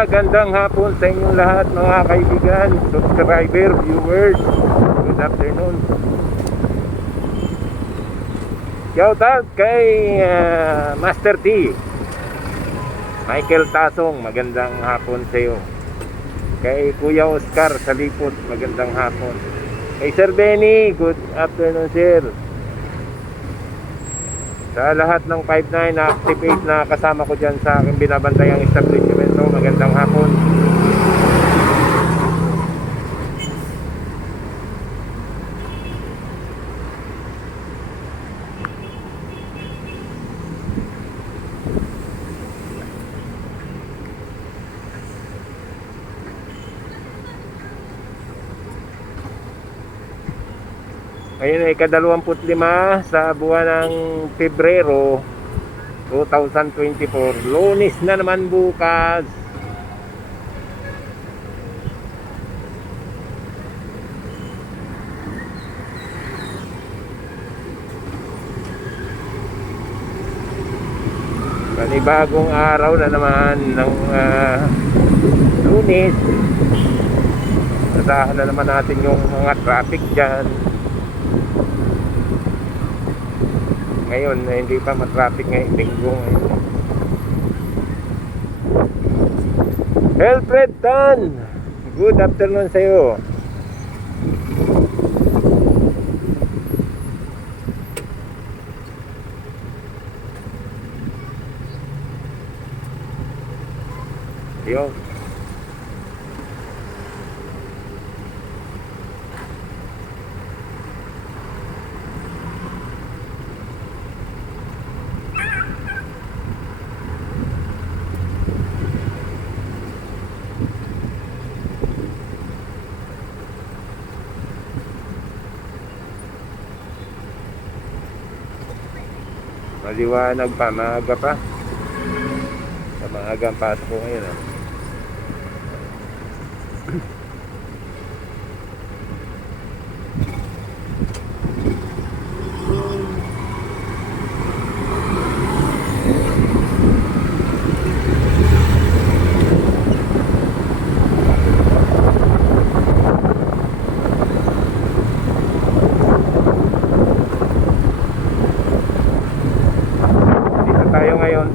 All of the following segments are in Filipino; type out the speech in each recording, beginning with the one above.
Magandang hapon sa inyong lahat mga kaibigan, subscriber, viewers. Good afternoon. Shout out kay Master T, Michael Tasong, magandang hapon sa iyo. Kay Kuya Oscar Salipot, magandang hapon. Kay Sir Benny, good afternoon sir. Sa lahat ng 59 na activate na kasama ko dyan sa aking binabantayang establishment, magandang hapon. Ngayon ay ika-25 sa buwan ng Pebrero 2024. Lunes na naman bukas. Panibagong araw na naman ng Lunes. Asahan na naman natin yung mga traffic dyan. Ngayon, hindi pa matraffic ngayon, linggo ngayon. Helfred Tan, good afternoon sa iyo. Yo. Maliwanag pa, maaga pa. Sa maagang pasok ko ngayon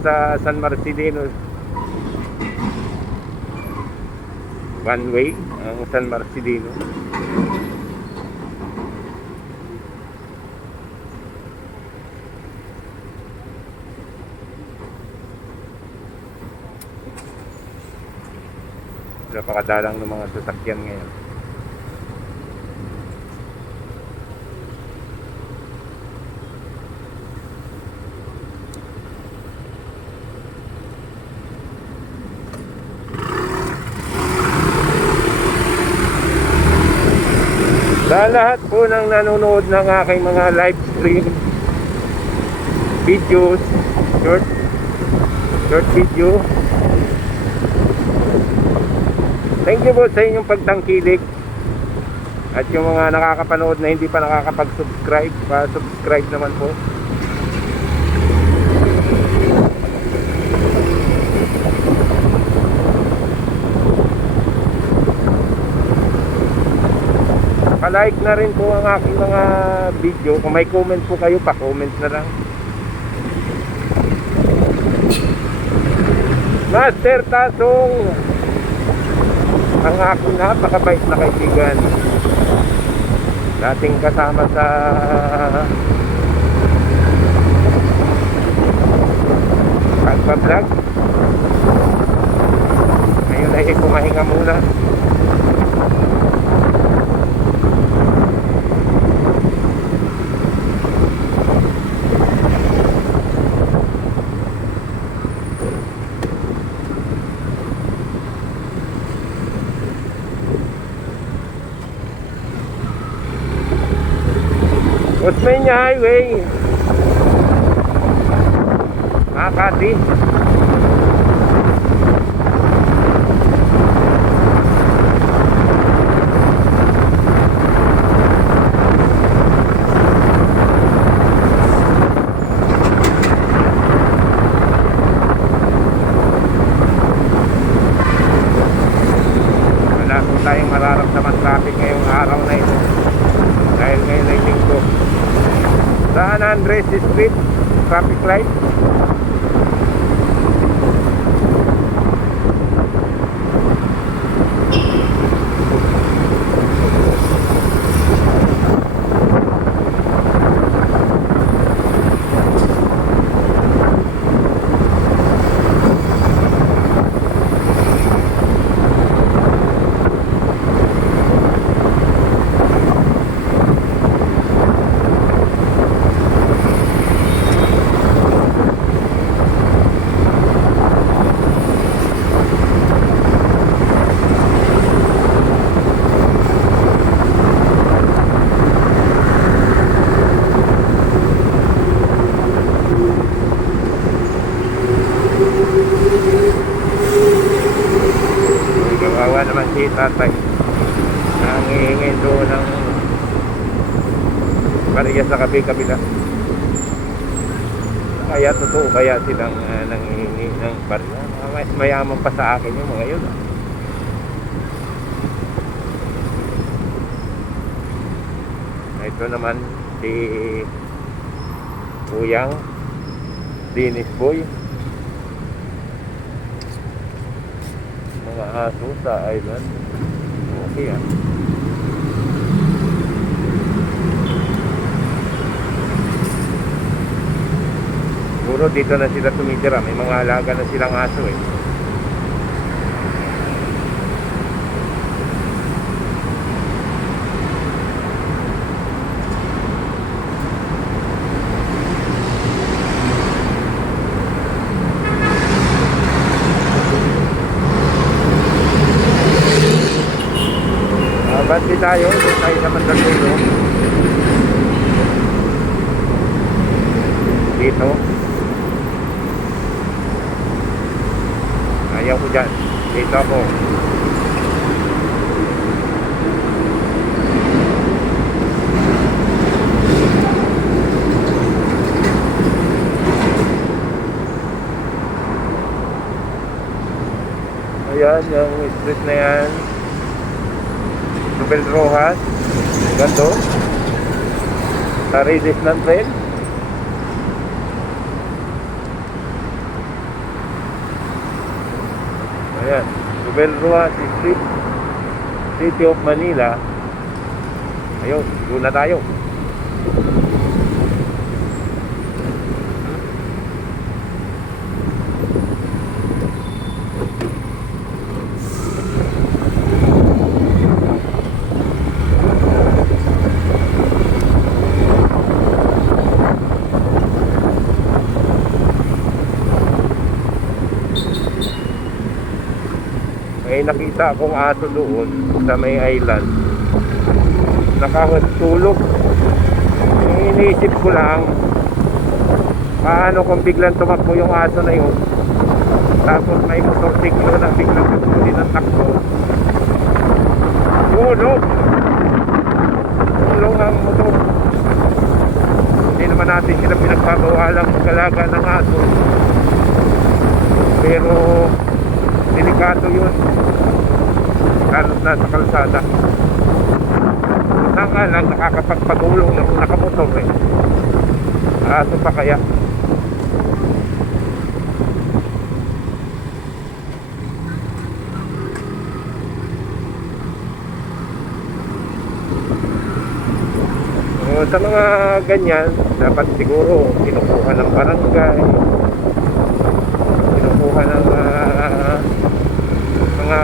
sa San Marcelino. One way ang San Marcelino. Napakadalang ng mga sasakyan ngayon. Sa lahat po ng nanonood ng aking mga live stream videos, short video, thank you po sa inyong pagtangkilik. At yung mga nakakapanood na hindi pa nakakapag-subscribe, pa-subscribe naman po. Pa-like na rin po ang aking mga video. Kung may comment po kayo, pa-comment na lang. Master Tasong, ang aking napakabait na kaibigan, dating kasama sa pagpa-vlog. Ngayon ay pumahinga muna. Osmeña Highway, Makati. San Andres Street, traffic light. Kawawa naman si tatay. Nangihingin doon ng bariya sa kabila. Kaya totoo kaya silang nanghihingi ng bariya. Mas mayaman pa sa akin yung mga yun. Ito naman si Kuyang Dinis Boy. Mga aso sa island. Okay ah. Siguro dito na sila tumitira. May mga alaga na silang aso eh. Bati tayo, doon tayo sa Mandalulo. Dito. Ayaw ko dyan. Dito ako. Ayan, yung street na yan. Rubel Rojas, ganito sa release ng train. Ayan, Rubel Rojas Street, City of Manila. Ayun, doon na tayo. May nakita akong aso doon sa may island, nakahulog. Iniisip ko lang paano kung biglang tumakbo yung aso na yun, tapos may motorsiklo na biglang kasi ng takbo. Hulog ang motor. Hindi naman natin sila pinagpapawalang mag-alaga ng aso, pero delikado yun, lalo na sa kalsada. Na nga lang nakakapagpagulong ng nakamotor eh. Aso pa kaya. Sa mga ganyan, dapat siguro kinukuha ng barangay, kinukuha ng mga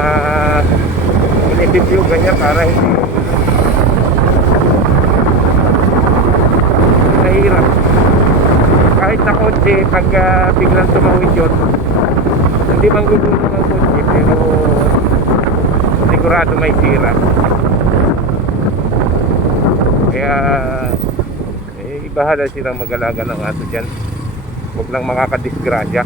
benepisyo ganyan para hindi nahirap. Kahit sa kotse, pag biglang tumawid yun, hindi manggugulong ang kotse, pero sigurado may sira. Kaya bahala silang mag-alaga ng aso dyan. Huwag lang makakadisgrasya.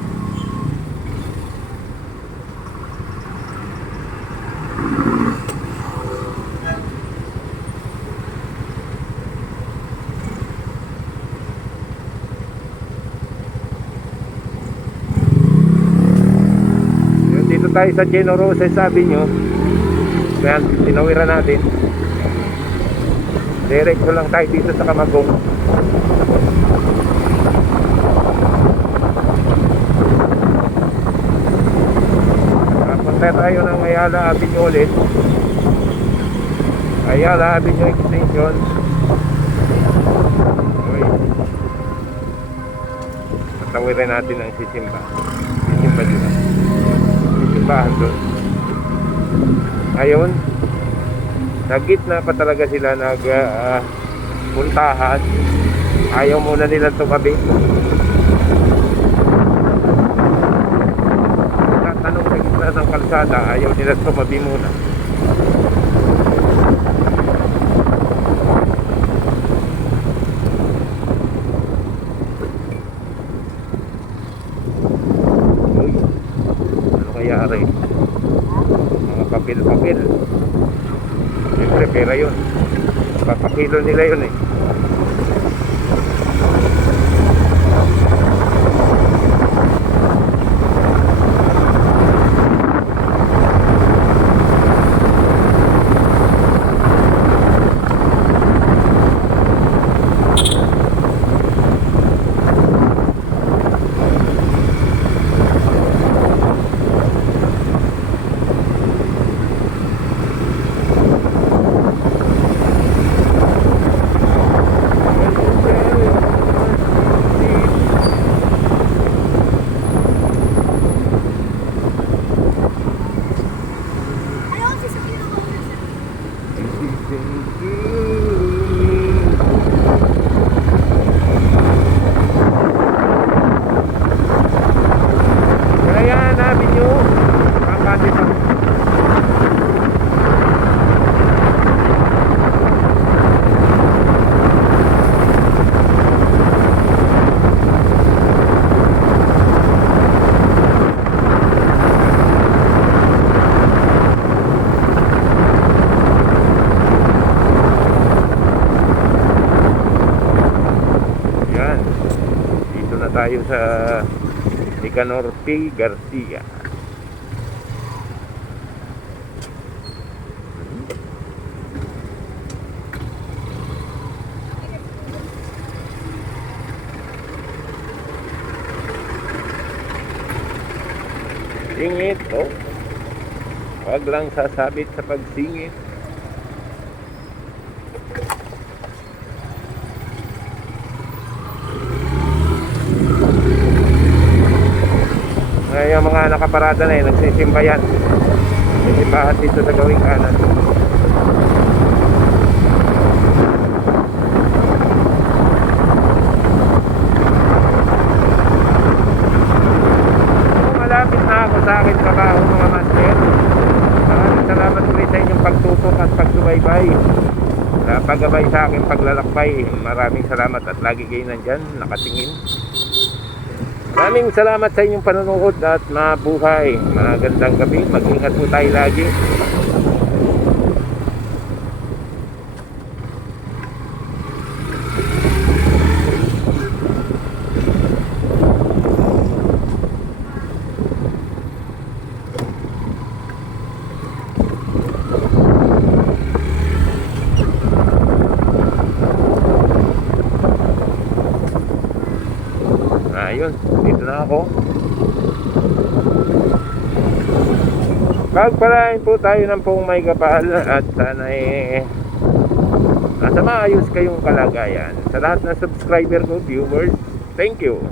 Dito tayo sa Generosa, sabi nyo. Kaya tinawiran natin. Diretso lang tayo dito sa Camagong. Punta tayo ng Ayala Avenue ulit. Ayala Avenue Extension. Uy. Patawirin natin ang sisimba. Sisimba din. Sisimbahan doon. Ayun. Sa gitna pa talaga sila puntahan. Ayaw muna nila tumabi. Tanong sa gitna ng kalsada, ayaw nila tumabi muna. Uy, ano kayari? Mga papel-papel. Siyempre pera yun. Papakilo nila yun eh. Tayo sa Nicanor P. Garcia. Singit, oh. Wag lang sasabit sa pagsingit. Yung mga nakaparada na yun, nagsisimba yan. Nagsisimbahan dito sa gawing kanan. Malapit na ako sa akin trabaho mga master. Maraming salamat ulit sa inyong pagtutok at pagsubaybay. Sa paggabay sa akin paglalakbay. Maraming salamat at lagi kayo nandyan, nakatingin. Maraming salamat sa inyong panonood at mabuhay. Magandang gabi. Mag-ingat po tayo lagi. Ayun, dito na ako. Pagpalain po tayo ng pong may kapal at sana nasa maayos kayong kalagayan. Sa lahat ng subscriber ko, viewers, thank you.